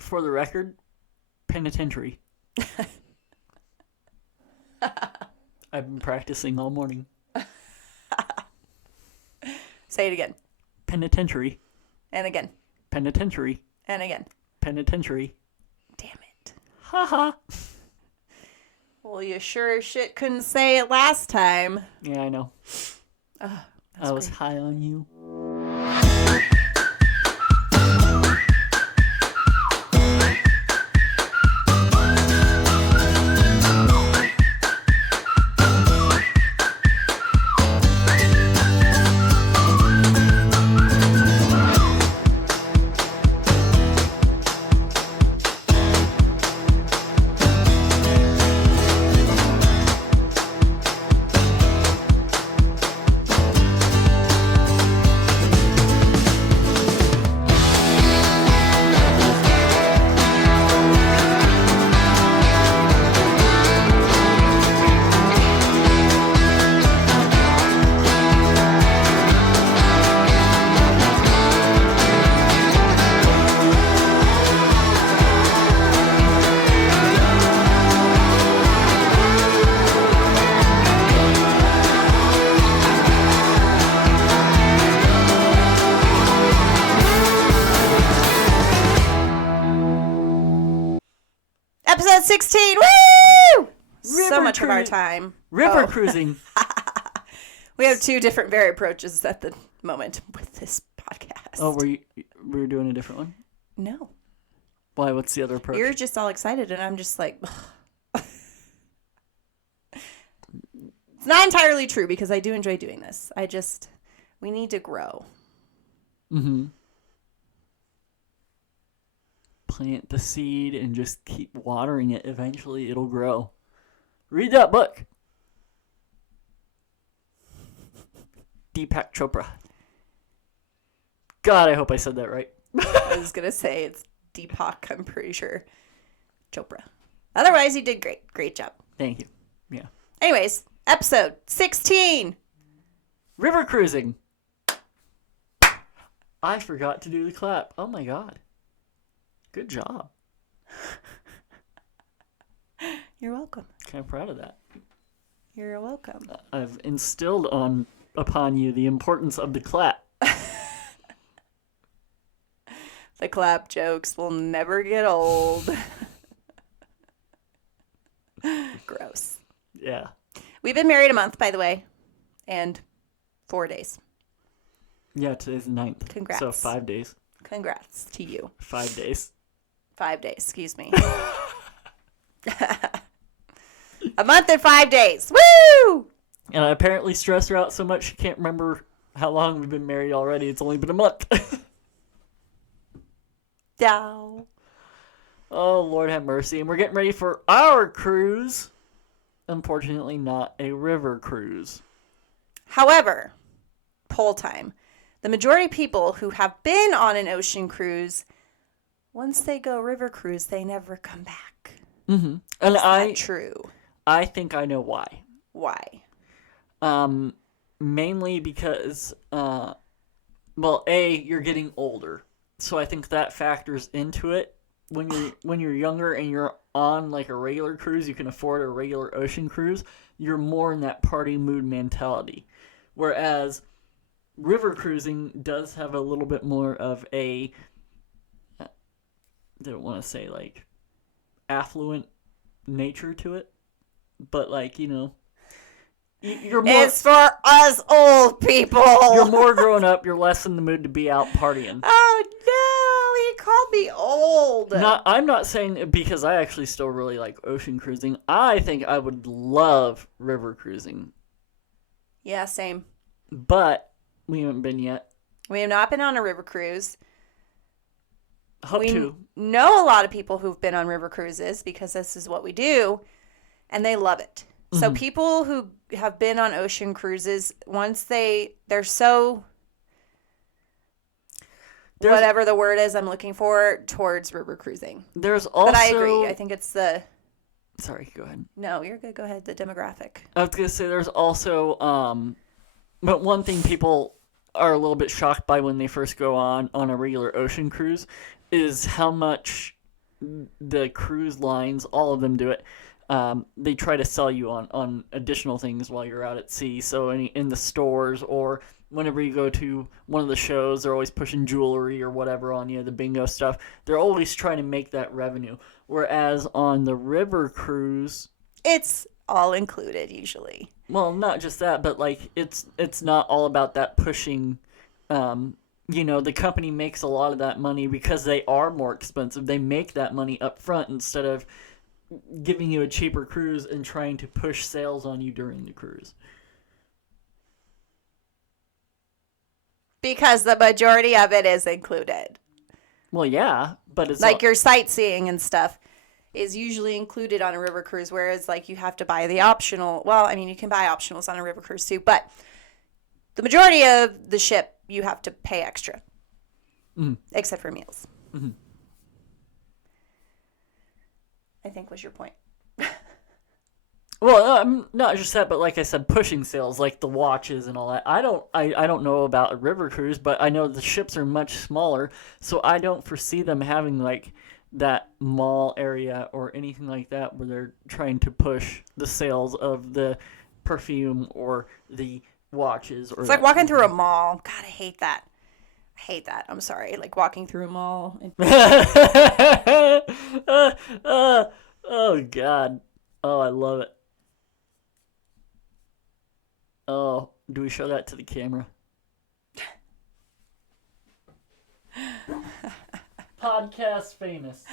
For the record, penitentiary. I've been practicing all morning. Say it again. Penitentiary. And again. Penitentiary. And again. Penitentiary. Damn it. Haha. Well, you sure as shit couldn't say it last time. Yeah, I know. I was high on you. Episode 16. Woo! So much of our time. River cruising. We have two different very approaches at the moment with this podcast. Oh, we were doing a different one? No. Why? What's the other approach? You're just all excited, and I'm just like... It's not entirely true, because I do enjoy doing this. We need to grow. Mm-hmm. Plant the seed and just keep watering it. Eventually, it'll grow. Read that book. Deepak Chopra. God, I hope I said that right. I was going to say it's Deepak, I'm pretty sure. Chopra. Otherwise, you did great. Great job. Thank you. Yeah. Anyways, episode 16. River cruising. I forgot to do the clap. Oh my God. Good job. You're welcome. Kind of proud of that. You're welcome. I've instilled upon you the importance of the clap. The clap jokes will never get old. Gross. Yeah. We've been married a month, by the way, and 4 days. Yeah, today's the 9th. Congrats. So 5 days. Congrats to you. 5 days. 5 days, excuse me. A month and 5 days. Woo! And I apparently stress her out so much she can't remember how long we've been married already. It's only been a month. Dow. Oh, Lord have mercy. And we're getting ready for our cruise. Unfortunately, not a river cruise. However, poll time. The majority of people who have been on an ocean cruise, once they go river cruise, they never come back. Mm-hmm. And Is that true? I think I know why. Why? Mainly because, well, A, you're getting older. So I think that factors into it. When you're younger and you're on like a regular cruise, you can afford a regular ocean cruise, you're more in that party mood mentality. Whereas river cruising does have a little bit more of a, I don't want to say like affluent nature to it, but like, you know, you're more, it's for us old people. You're more grown up, you're less in the mood to be out partying. Oh no, he called me old. I'm not saying it because I actually still really like ocean cruising. I think I would love river cruising. Yeah, same. But we haven't been yet. We have not been on a river cruise. Hope to. Know a lot of people who've been on river cruises because this is what we do, and they love it. Mm-hmm. So people who have been on ocean cruises, once they're so... whatever the word is I'm looking for, towards river cruising. There's also... But I agree. I think it's the... Sorry, go ahead. No, you're good. Go ahead. The demographic. I was going to say there's also... But one thing people are a little bit shocked by when they first go on a regular ocean cruise is how much the cruise lines, all of them do it. They try to sell you on additional things while you're out at sea. So in the stores or whenever you go to one of the shows, they're always pushing jewelry or whatever on you, the bingo stuff. They're always trying to make that revenue. Whereas on the river cruise, It's all included usually. well, not just that, but like it's not all about that pushing. The company makes a lot of that money because they are more expensive. They make that money up front instead of giving you a cheaper cruise and trying to push sales on you during the cruise. Because the majority of it is included. Well, yeah, but it's Like your sightseeing and stuff is usually included on a river cruise, whereas like you have to buy the optional. Well, I mean, you can buy optionals on a river cruise too, but the majority of the ship you have to pay extra, except for meals. Mm-hmm. I think was your point. Well, not just that, but like I said, pushing sales, like the watches and all that. I don't know about a river cruise, but I know the ships are much smaller, so I don't foresee them having like that mall area or anything like that where they're trying to push the sales of the perfume or the watches. Or It's like walking through a mall. God, I hate that. I hate that. I'm sorry. Like walking through a mall. Oh God. Oh, I love it. Oh, do we show that to the camera? Podcast famous.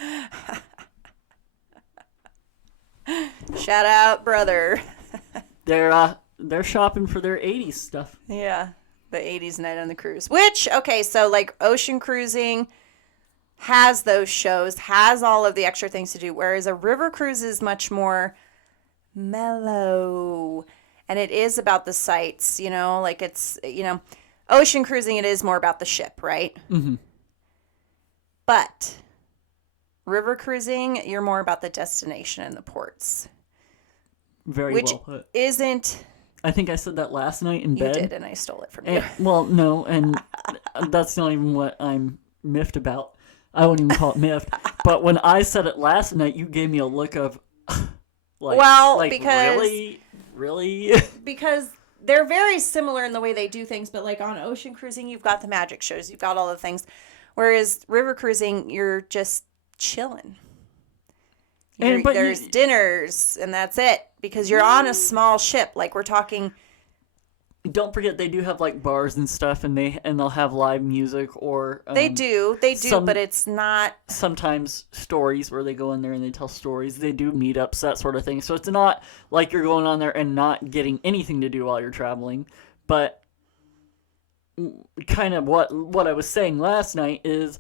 Shout out, brother. They're shopping for their 80s stuff. Yeah, the 80s night on the cruise. Which, okay, so like ocean cruising has those shows, has all of the extra things to do, whereas a river cruise is much more mellow. And it is about the sights, like it's, ocean cruising, it is more about the ship, right? Mm-hmm. But river cruising, you're more about the destination and the ports. Very Which well put. isn't... I think I said that last night in You bed. did, and I stole it from you. Well, no, and that's not even what I'm miffed about. I wouldn't even call it miffed. But when I said it last night, you gave me a look of, because really? because they're very similar in the way they do things, but like on ocean cruising, you've got the magic shows, you've got all the things, whereas river cruising, you're just chilling. There's dinners, and that's it, because you're on a small ship. Like we're talking. Don't forget they do have like bars and stuff, and they'll have live music or They do, but it's not sometimes stories where they go in there and they tell stories. They do meetups, that sort of thing. So it's not like you're going on there and not getting anything to do while you're traveling. But kind of what I was saying last night is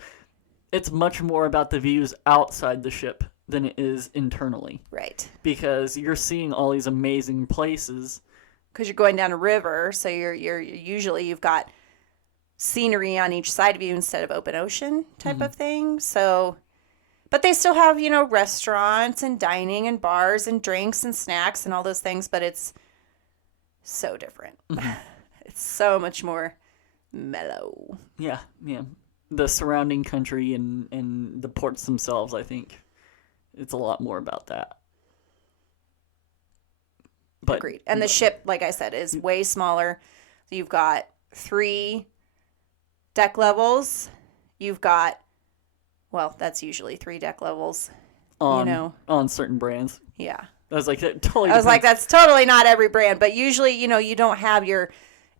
it's much more about the views outside the ship than it is internally. right. Because you're seeing all these amazing places. Because you're going down a river, so you're usually you've got scenery on each side of you instead of open ocean type of thing. So, but they still have restaurants and dining and bars and drinks and snacks and all those things. But it's so different. It's so much more mellow. Yeah. The surrounding country and the ports themselves, I think it's a lot more about that. But, Agreed. And the ship, like I said, is way smaller. You've got 3 deck levels. You've got, well, that's usually 3 deck levels. on certain brands. Yeah. I was like, that totally. I was like, that's totally not every brand, but usually, you don't have your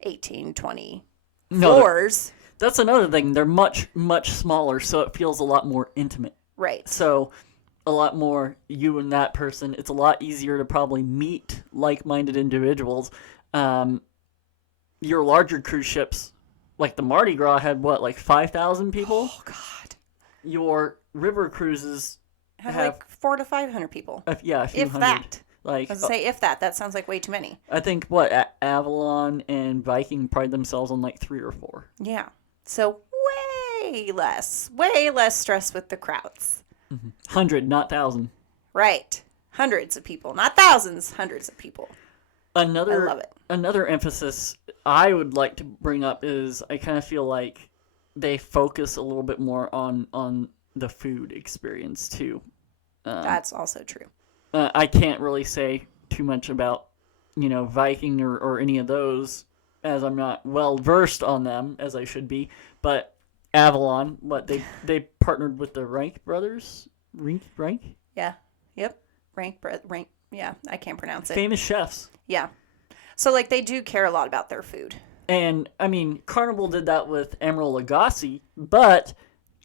18, 20 floors. That's another thing. They're much, much smaller, so it feels a lot more intimate. Right. So a lot more you and that person. It's a lot easier to probably meet like-minded individuals. Your larger cruise ships, like the Mardi Gras, had what, like 5,000 people? Oh, God. Your river cruises Have like 400 to 500 people. a few If hundred. that. Like, I was going to say, if that. That sounds like way too many. I think Avalon and Viking pride themselves on like 3 or 4. Yeah. So way less stress with the crowds. 100, not 1,000. Right. Hundreds of people. Not thousands, hundreds of people. I love it. Another emphasis I would like to bring up is I kind of feel like they focus a little bit more on the food experience too. That's also true. I can't really say too much about, Viking or any of those, as I'm not well versed on them as I should be. But Avalon, they partnered with the Rank brothers, Rank, Yeah. Yep. Rank. Yeah, I can't pronounce it. famous chefs. Yeah. So like they do care a lot about their food. And I mean, Carnival did that with Emerald Lagasse, but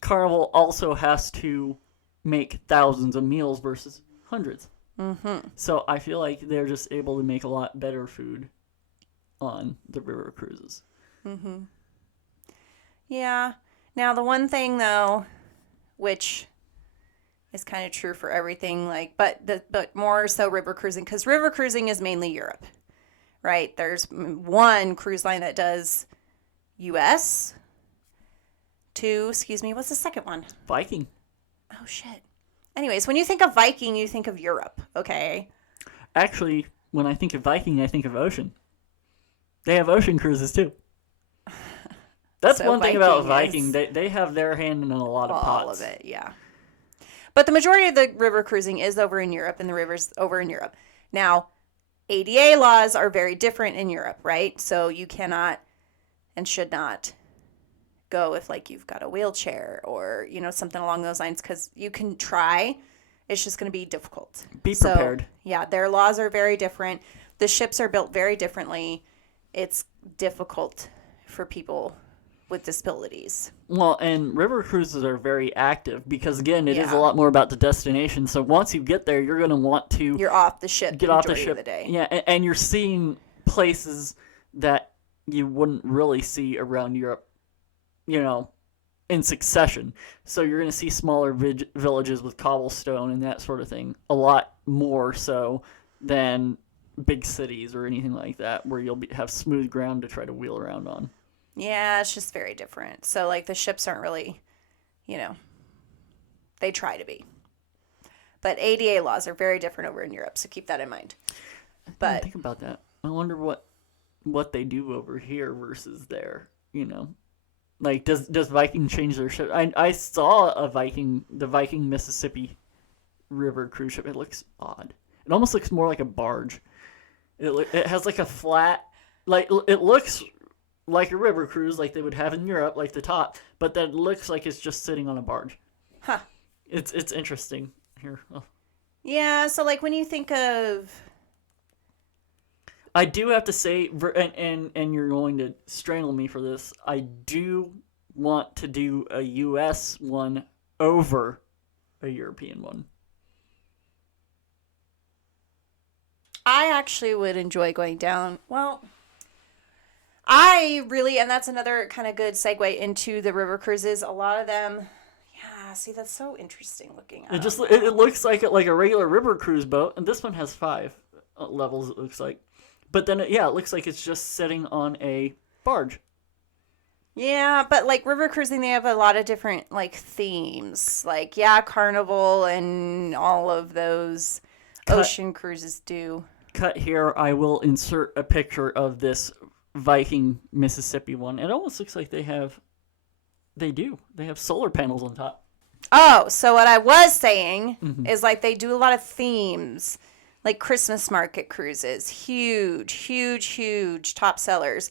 Carnival also has to make thousands of meals versus hundreds. Mm-hmm. So I feel like they're just able to make a lot better food on the river cruises. Mm-hmm. Yeah. Now the one thing though, which is kind of true for everything, like, but more so river cruising, because river cruising is mainly Europe, right? There's one cruise line that does U.S. Two, excuse me, what's the second one? Viking. Oh shit. Anyways, when you think of Viking, you think of Europe, okay? Actually, when I think of Viking, I think of ocean. They have ocean cruises too. That's So one thing about Viking Viking. They have their hand in a lot of pots. All of it, yeah. But the majority of the river cruising is over in Europe, and the river's over in Europe. Now, ADA laws are very different in Europe, right? So you cannot and should not go if, like, you've got a wheelchair or, something along those lines, because you can try. It's just going to be difficult. Be prepared. Yeah, their laws are very different. The ships are built very differently. It's difficult for people with disabilities. Well, and river cruises are very active because, again, it is Yeah. a lot more about the destination. So once you get there, you're going to want to You're off the ship get the off the majority ship. of the day. Yeah, and you're seeing places that you wouldn't really see around Europe, in succession. So you're going to see smaller villages with cobblestone and that sort of thing a lot more so than big cities or anything like that where you'll have smooth ground to try to wheel around on. Yeah, it's just very different. So, like, the ships aren't really, they try to be. But ADA laws are very different over in Europe, so keep that in mind. But think about that. I wonder what they do over here versus there, Like, does Viking change their ship? I saw the Viking Mississippi River cruise ship. It looks odd. It almost looks more like a barge. It has like a flat, like, it looks like a river cruise like they would have in Europe, like the top, but that looks like it's just sitting on a barge. Huh. It's interesting here. Oh. Yeah, so, like, when you think of... I do have to say, and you're going to strangle me for this, I do want to do a U.S. one over a European one. I actually would enjoy going down... Well... I really, and that's another kind of good segue into the river cruises. A lot of them, yeah. See, that's so interesting looking. It looks like a regular river cruise boat, and this one has 5 levels. It looks like, but then it looks like it's just sitting on a barge. Yeah, but like river cruising, they have a lot of different like themes. Like Carnival and all of those ocean cruises do. Cut here. I will insert a picture of this Viking Mississippi one. It almost looks like they have solar panels on top. Oh, so what I was saying is like they do a lot of themes, like Christmas market cruises, huge top sellers.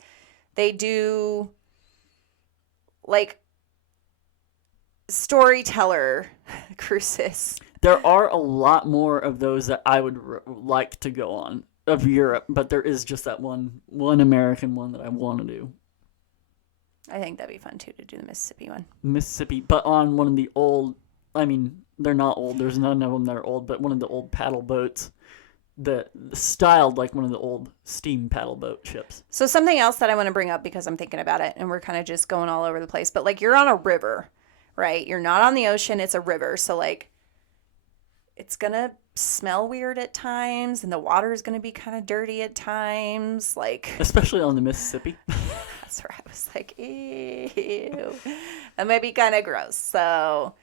They do like storyteller cruises. There are a lot more of those that I would like to go on of Europe, but there is just that one American one that I want to do. I think that'd be fun too to do the Mississippi one. Mississippi, but on one of the old, I mean, they're not old. There's none of them that are old, but one of the old paddle boats, the styled like one of the old steam paddle boat ships. So something else that I want to bring up because I'm thinking about it and we're kind of just going all over the place, but like you're on a river, right? You're not on the ocean, it's a river. So like it's going to smell weird at times and the water is going to be kind of dirty at times, like especially on the Mississippi. That's where I was like, ew. That might be kind of gross. So,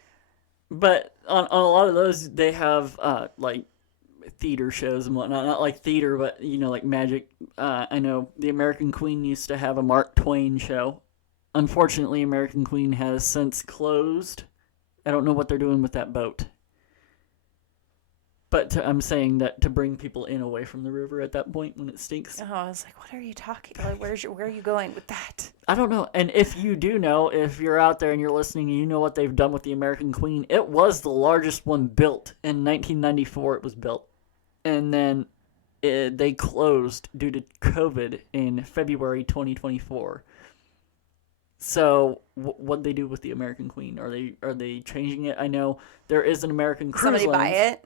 but on a lot of those, they have like theater shows and whatnot. Not like theater, but like magic. I know the American Queen used to have a Mark Twain show. Unfortunately, American Queen has since closed I don't know what they're doing with that boat. But I'm saying that to bring people in away from the river at that point when it stinks. Oh, I was like, what are you talking about? Where are you going with that? I don't know. And if you do know, if you're out there and you're listening and you know what they've done with the American Queen, it was the largest one built. In 1994 it was built. And then they closed due to COVID in February 2024. So what'd they do with the American Queen? Are they changing it? I know there is an American cruise line. Somebody buy it?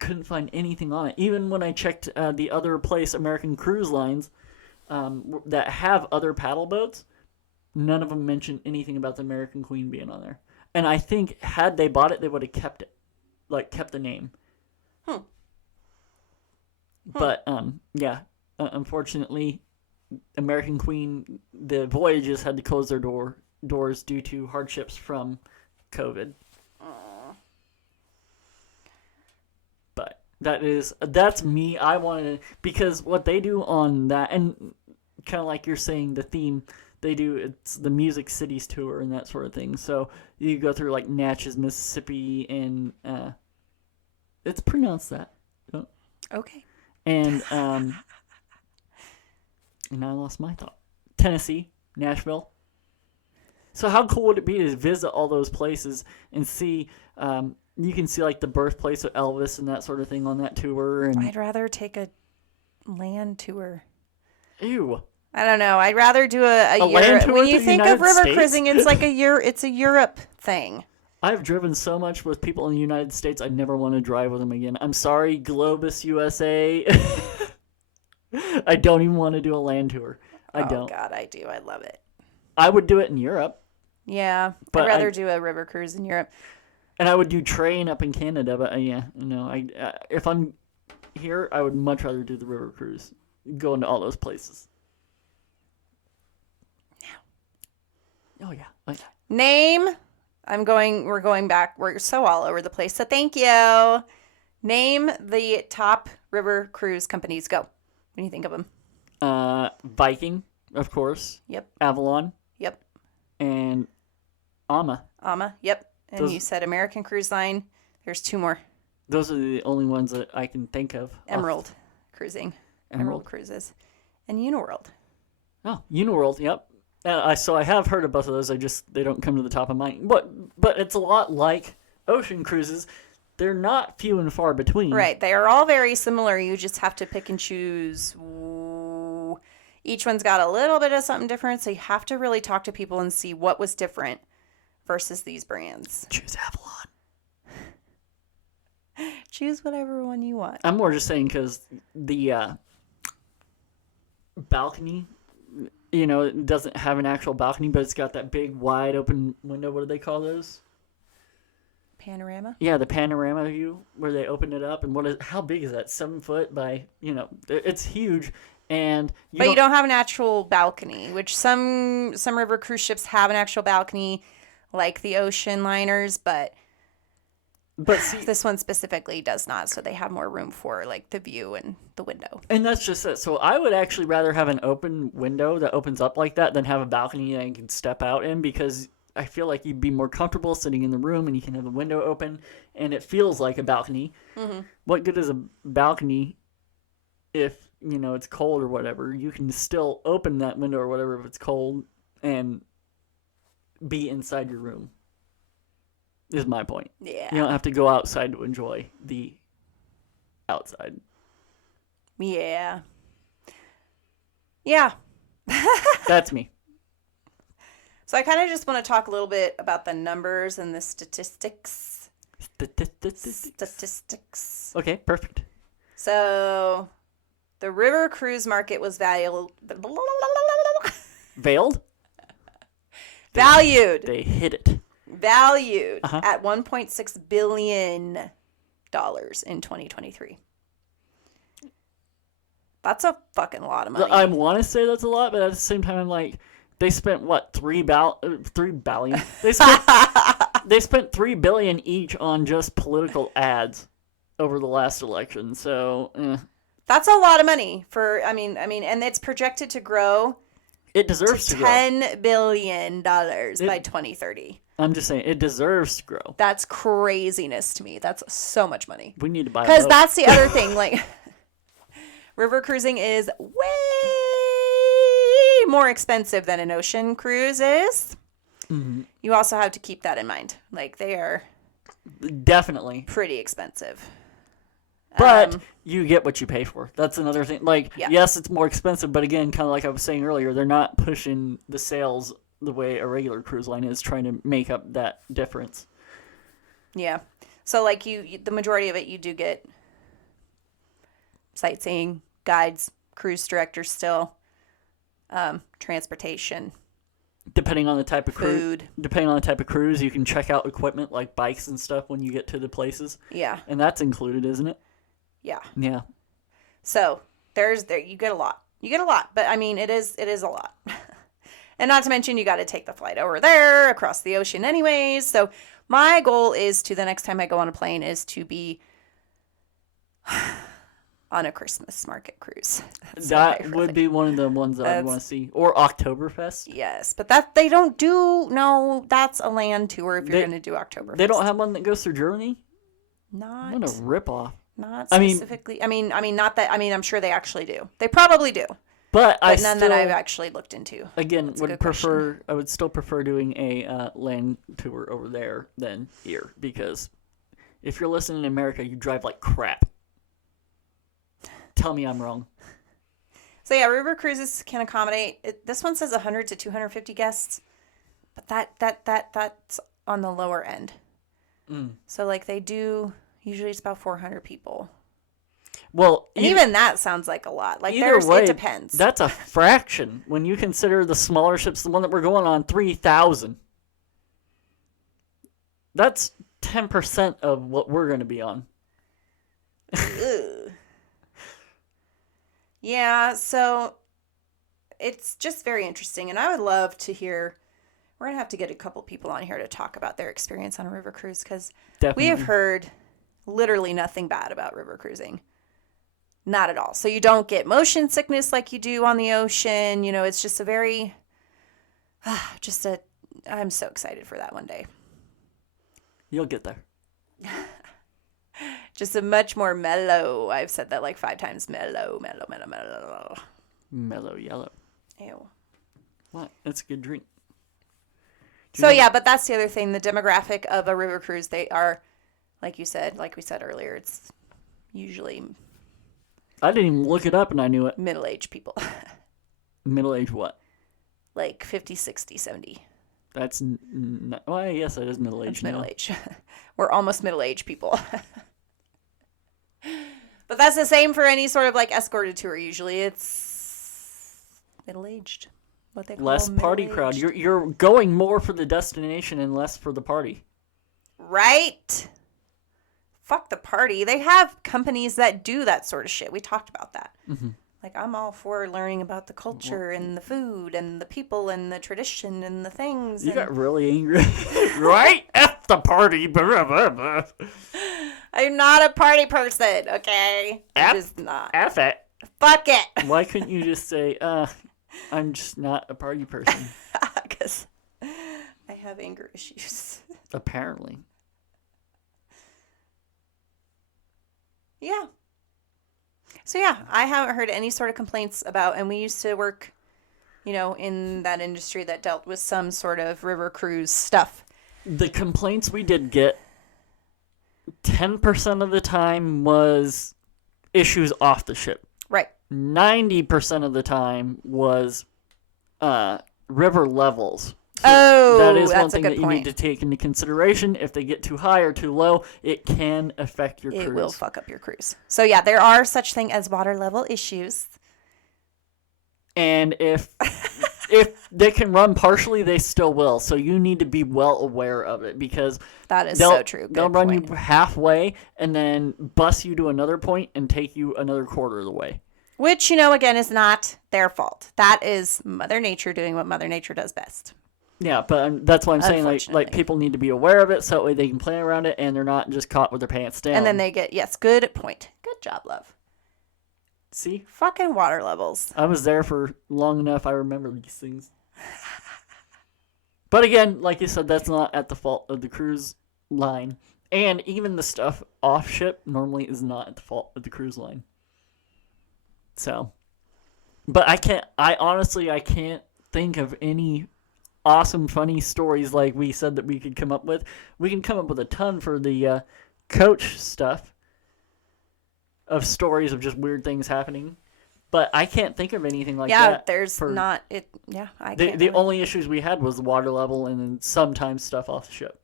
Couldn't find anything on it. Even when I checked the other place, American Cruise Lines, that have other paddle boats, none of them mentioned anything about the American Queen being on there. And I think had they bought it, they would have kept it, like kept the name. But yeah, unfortunately, American Queen, the voyages had to close their doors due to hardships from COVID. But that's me. I wanted, because what they do on that, and kind of like you're saying, the theme they do, it's the Music Cities tour and that sort of thing. So you go through like Natchez, Mississippi, and it's pronounced that. Okay. And and I lost my thought. Tennessee, Nashville. So how cool would it be to visit all those places and see? You can see like the birthplace of Elvis and that sort of thing on that tour. And I'd rather take a land tour. Ew. I don't know. I'd rather do a land tour when to you the think of United river States? cruising, it's like it's a Europe thing. I've driven so much with people in the United States, I never want to drive with them again. I'm sorry, Globus USA. I don't even want to do a land tour. I don't. Oh, God, I do. I love it. I would do it in Europe. Yeah. But I'd rather do a river cruise in Europe. And I would do train up in Canada, but yeah, no. If I'm here, I would much rather do the river cruise. Go into all those places. Oh, yeah. Name. We're going back. We're so all over the place. So thank you. Name the top river cruise companies. Go. When you think of them. Viking, of course. Yep. Avalon. Yep. And Ama. Yep. And you said American Cruise Line. There's two more. Those are the only ones that I can think of. Emerald Cruising. Emerald Cruises. And Uniworld. Oh, Uniworld, yep. So I have heard of both of those. They don't come to the top of mind. But it's a lot like ocean cruises. They're not few and far between. Right. They are all very similar. You just have to pick and choose. Each one's got a little bit of something different. So you have to really talk to people and see what was different versus these brands. Choose Avalon. Choose whatever one you want. I'm more just saying because the balcony, it doesn't have an actual balcony, but it's got that big wide open window. What do they call those? Panorama? Yeah, the panorama view where they open it up. And how big is that? 7 foot by, it's huge. And you don't have an actual balcony, which some river cruise ships have an actual balcony, like the ocean liners, but see, this one specifically does not. So they have more room for like the view and the window. And that's just it. So I would actually rather have an open window that opens up like that than have a balcony that you can step out in, because I feel like you'd be more comfortable sitting in the room and you can have the window open and it feels like a balcony. Mm-hmm. What good is a balcony if, it's cold or whatever? You can still open that window or whatever if it's cold and be inside your room, is my point. Yeah. You don't have to go outside to enjoy the outside. Yeah. Yeah. That's me. So I kind of just want to talk a little bit about the numbers and the statistics. Statistics. Okay, perfect. So the river cruise market was valued. Veiled? Valued. They hit it. Valued at $1.6 billion in 2023. That's a fucking lot of money. I want to say that's a lot, but at the same time, I'm like, they spent what, $3 billion? They spent $3 billion each on just political ads over the last election. So that's a lot of money for. I mean, and it's projected to grow. It deserves to grow. $10 billion by 2030. I'm just saying it deserves to grow. That's craziness to me. That's so much money. We need to buy a Because boat. that's the other thing. Like, river cruising is way more expensive than an ocean cruise is. Mm-hmm. You also have to keep that in mind. Like, they are Definitely. pretty expensive. But you get what you pay for. That's another thing. Like, Yeah. yes, it's more expensive, but again, kind of like I was saying earlier, they're not pushing the sales the way a regular cruise line is, trying to make up that difference. Yeah. So, like, the majority of it, you do get sightseeing, guides, cruise directors still, transportation, Depending on the type of cruise. food. Depending on the type of cruise, you can check out equipment like bikes and stuff when you get to the places. Yeah. And that's included, isn't it? Yeah. Yeah. So there you get a lot. You get a lot, but I mean it is a lot. And not to mention you got to take the flight over there across the ocean anyways. So my goal is to the next time I go on a plane is to be on a Christmas market cruise. That's what I That really- would be one of the ones that I want to see. Or Oktoberfest. Yes, but that they don't do. No, that's a land tour if you're They- going to do October. They don't have one that goes through Germany? Not What a ripoff. not I mean- specifically. I mean not that. I mean I'm sure they actually do. They probably do, But but none that I've actually looked into. Again, That's a would good question. prefer. I would still prefer doing a land tour over there than here, because if you're listening in America, you drive like crap. Tell me I'm wrong. So yeah, river cruises can accommodate. This one says 100 to 250 guests, but that's on the lower end. So like they do usually it's about 400 people, Well, and even that sounds like a lot. Like either way, it depends. That's a fraction when you consider the smaller ships. The one that we're going on, 3,000. That's 10% of what we're going to be on. Ugh. Yeah, so it's just very interesting, and I would love to hear. We're gonna have to get a couple people on here to talk about their experience on a river cruise because Definitely. we have heard literally nothing bad about river cruising. Not at all. So you don't get motion sickness like you do on the ocean. You know, it's just a very, I'm so excited for that one day. You'll get there. Just a much more mellow. I've said that like 5 times. Mellow, mellow, mellow, mellow. Mellow yellow. Ew. What? That's a good drink. So yeah, but that's the other thing. The demographic of a river cruise, they are, like we said earlier, it's usually I didn't even look it up and I knew it. middle-aged people. Middle-aged what? Like 50, 60, 70. That's well, I guess that is middle-aged now. Middle-aged. We're almost middle-aged people. But that's the same for any sort of like escorted tour. Usually it's middle-aged. What they call Less party crowd. middle-aged. You're going more for the destination and less for the party. Right? Fuck the party. They have companies that do that sort of shit. We talked about that. Mm-hmm. Like, I'm all for learning about the culture and the food and the people and the tradition and the things. You and got really angry, right? F the party. Blah, blah, blah. I'm not a party person, okay? I'm F- just not. F it. Fuck it. Why couldn't you just say, I'm just not a party person? Because I have anger issues. Apparently. Yeah. So yeah, I haven't heard any sort of complaints about, and we used to work, you know, in that industry that dealt with some sort of river cruise stuff. The complaints we did get, 10% of the time was issues off the ship. Right. 90% of the time was river levels. So Oh, that is that's one thing a that good you need point. to take into consideration. If they get too high or too low, it can affect your It cruise. will fuck up your cruise. So yeah, there are such thing as water level issues. And if they can run partially, they still will. So you need to be well aware of it, because That is they'll, so true. Good they'll run point. you halfway and then bus you to another point and take you another quarter of the way. Which, you know, again, is not their fault. That is Mother Nature doing what Mother Nature does best. Yeah, but that's why I'm saying like Unfortunately. people need to be aware of it so that way they can plan around it and they're not just caught with their pants down. And then they get, yes, good point. Good job, love. see, Fucking water levels. I was there for long enough. I remember these things. But again, like you said, that's not at the fault of the cruise line. And even the stuff off ship normally is not at the fault of the cruise line. So, but I honestly can't think of any awesome, funny stories like we said that we could come up with. We can come up with a ton for the coach stuff of stories of just weird things happening. But I can't think of anything like that. Yeah, there's not it. Yeah, I can't. The only issues we had was the water level and then sometimes stuff off the ship.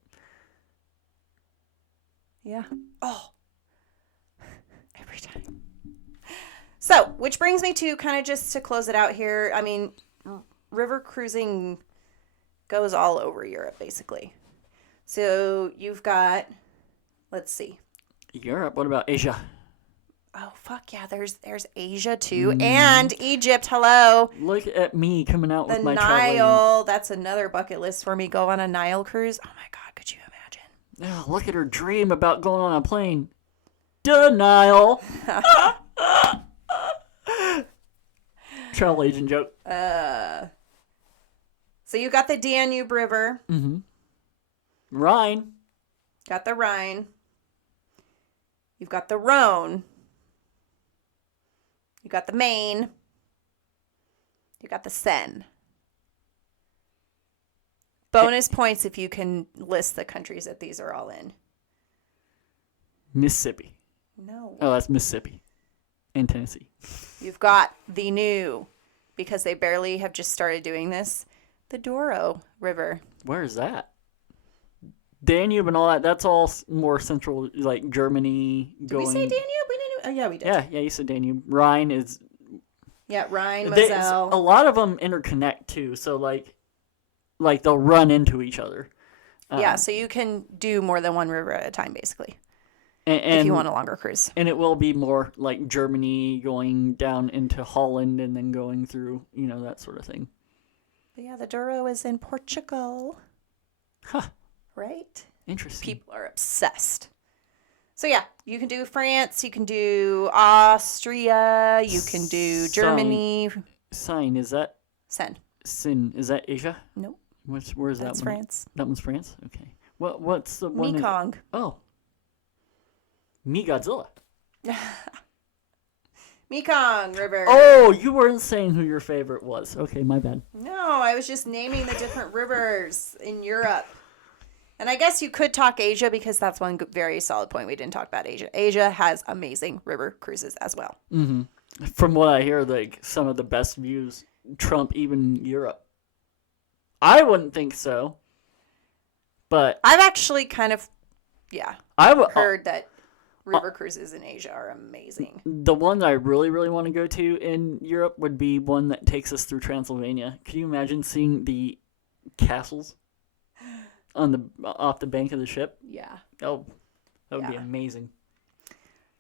Yeah. Oh. Every time. So, which brings me to kind of just to close it out here. I mean, river cruising goes all over Europe, basically. So, you've got, let's see. Europe? What about Asia? Oh, fuck yeah. There's Asia, too. And Egypt. Hello. Look at me coming out with my traveling. Nile. That's another bucket list for me. Go on a Nile cruise. Oh, my God. Could you imagine? Oh, look at her dream about going on a plane. Denial. Travel agent joke. So you got the Danube River. Mm-hmm. Rhine. Got the Rhine. You've got the Rhone. You got the Main. You got the Seine. Bonus points if you can list the countries that these are all in. Mississippi. No. Oh, that's Mississippi. And Tennessee. You've got the new, because they barely have just started doing this, the Douro River. Where is that? Danube and all that, that's all more central, like Germany. Did we say Danube? We didn't. Oh, yeah, we did. Yeah, you said Danube. Rhine is... Yeah, Rhine, A Moselle. lot of them interconnect, too. So, like they'll run into each other. Yeah, so you can do more than one river at a time, basically. And, if you want a longer cruise. And it will be more like Germany going down into Holland and then going through, that sort of thing. But yeah, the Douro is in Portugal. Huh. Right? Interesting. People are obsessed. So yeah, you can do France, you can do Austria, you can do Germany. Seine, is that? Seine. Is that Asia? Nope. Where's that one? That's France. That one's France? Okay. What's the one? Mekong. Oh. Me Godzilla. Mekong River. Oh, you weren't saying who your favorite was. Okay, my bad. No, I was just naming the different rivers in Europe. And I guess you could talk Asia because that's one very solid point. We didn't talk about Asia. Asia has amazing river cruises as well. Mm-hmm. From what I hear, like some of the best views trump even Europe. I wouldn't think so. But I've actually kind of, heard that river cruises in Asia are amazing. The one that I really, really want to go to in Europe would be one that takes us through Transylvania. Can you imagine seeing the castles off the bank of the ship? Yeah. Oh, that would be amazing.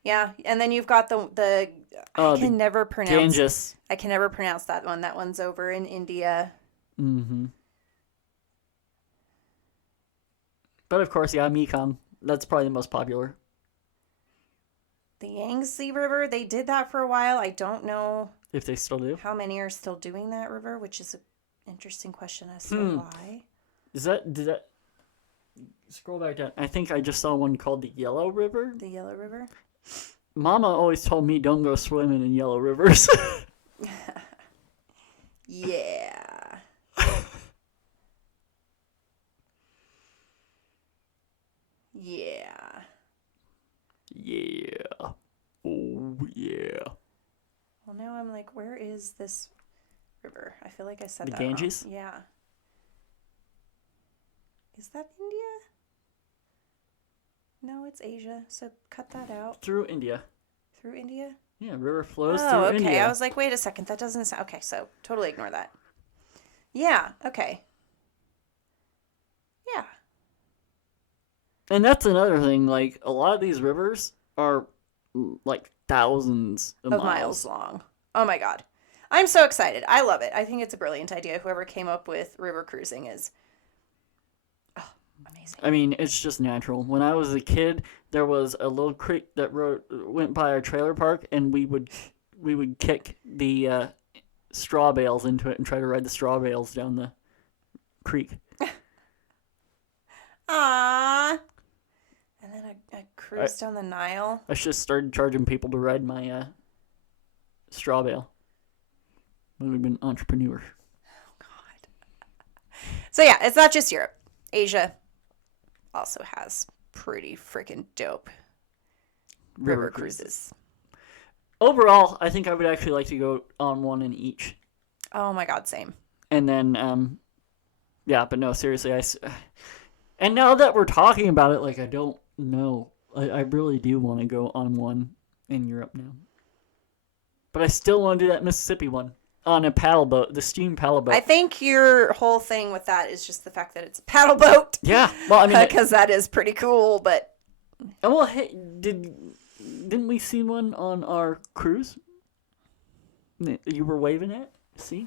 Yeah, and then you've got the I can never pronounce Ganges. I can never pronounce that one. That one's over in India. Mm-hmm. But of course, Mekong. That's probably the most popular. The Yangtze River, they did that for a while. I don't know if they still do. How many are still doing that river, which is an interesting question as to why. Did that scroll back down? I think I just saw one called the Yellow River. The Yellow River? Mama always told me don't go swimming in yellow rivers. Yeah. Yeah. Yeah. Oh, yeah. Well, now I'm like, where is this river? I feel like I said the that Ganges? wrong. Yeah. Is that India? No, it's Asia. So cut that out. Through India. Through India? Yeah, river flows through okay. India. I was like, wait a second. That doesn't sound... Okay, so totally ignore that. Yeah, okay. Yeah. And that's another thing. Like, a lot of these rivers are, like, thousands of miles long. Oh, my God. I'm so excited. I love it. I think it's a brilliant idea. Whoever came up with river cruising is... amazing. I mean, it's just natural. When I was a kid, there was a little creek that went by our trailer park, and we would kick the straw bales into it and try to ride the straw bales down the creek. Aww. And then a cruise down the Nile. I just started charging people to ride my straw bale. I would have been entrepreneur. Oh, God. So, yeah, it's not just Europe. Asia also has pretty freaking dope river cruises. Overall, I think I would actually like to go on one in each. Oh, my God, same. And then, yeah, but no, seriously, and now that we're talking about it, like, I don't know. I really do want to go on one in Europe now. But I still want to do that Mississippi one on a paddle boat, the steam paddle boat. I think your whole thing with that is just the fact that it's a paddle boat. Yeah, well, I mean, because that is pretty cool, but... Well, hey, didn't we see one on our cruise? You were waving at? See?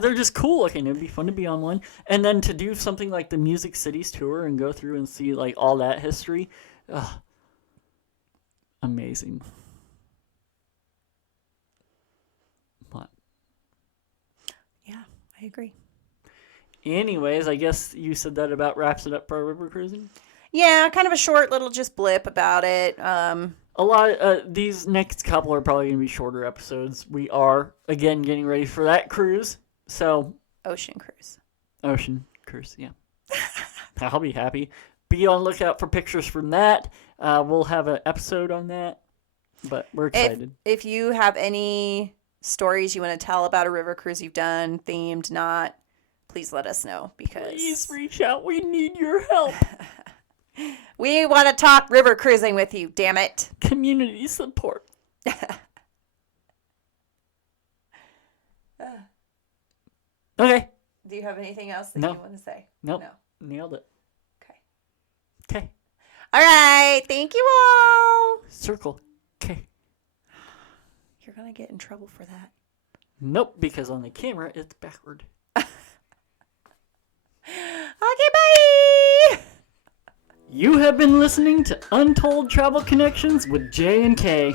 they're just cool looking. It'd be fun to be on one. And then to do something like the Music Cities tour and go through and see like all that history. Amazing. What? Yeah, I agree. Anyways, I guess you said that about wraps it up for our river cruising. Yeah, kind of a short little just blip about it. A lot of these next couple are probably going to be shorter episodes. We are, again, getting ready for that cruise. So Ocean cruise, yeah. I'll be happy. Be on the lookout for pictures from that. We'll have an episode on that, but we're excited. If you have any stories you want to tell about a river cruise you've done, themed, not, please let us know. Because Please reach out. We need your help. we want to talk river cruising with you, damn it. Community support. Okay. Do you have anything else that No. you want to say? Nope. No. Nailed it. Okay. Okay. All right. Thank you all. Circle. Okay. You're going to get in trouble for that. Nope, because on the camera, it's backward. Okay, bye. You have been listening to Untold Travel Connections with J and K.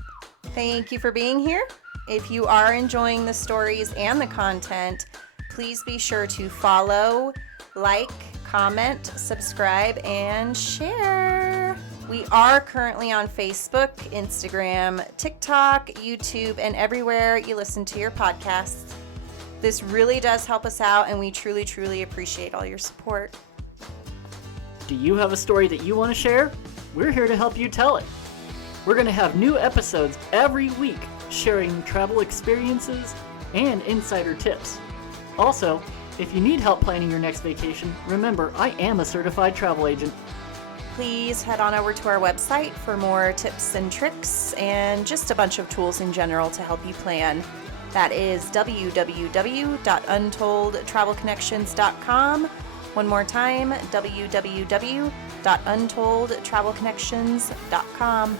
Thank you for being here. If you are enjoying the stories and the content, please be sure to follow, like, comment, subscribe, and share. We are currently on Facebook, Instagram, TikTok, YouTube, and everywhere you listen to your podcasts. This really does help us out, and we truly, truly appreciate all your support. Do you have a story that you want to share? We're here to help you tell it. We're going to have new episodes every week sharing travel experiences and insider tips. Also, if you need help planning your next vacation, remember, I am a certified travel agent. Please head on over to our website for more tips and tricks and just a bunch of tools in general to help you plan. That is www.untolledtravelconnections.com. One more time, www.untolledtravelconnections.com.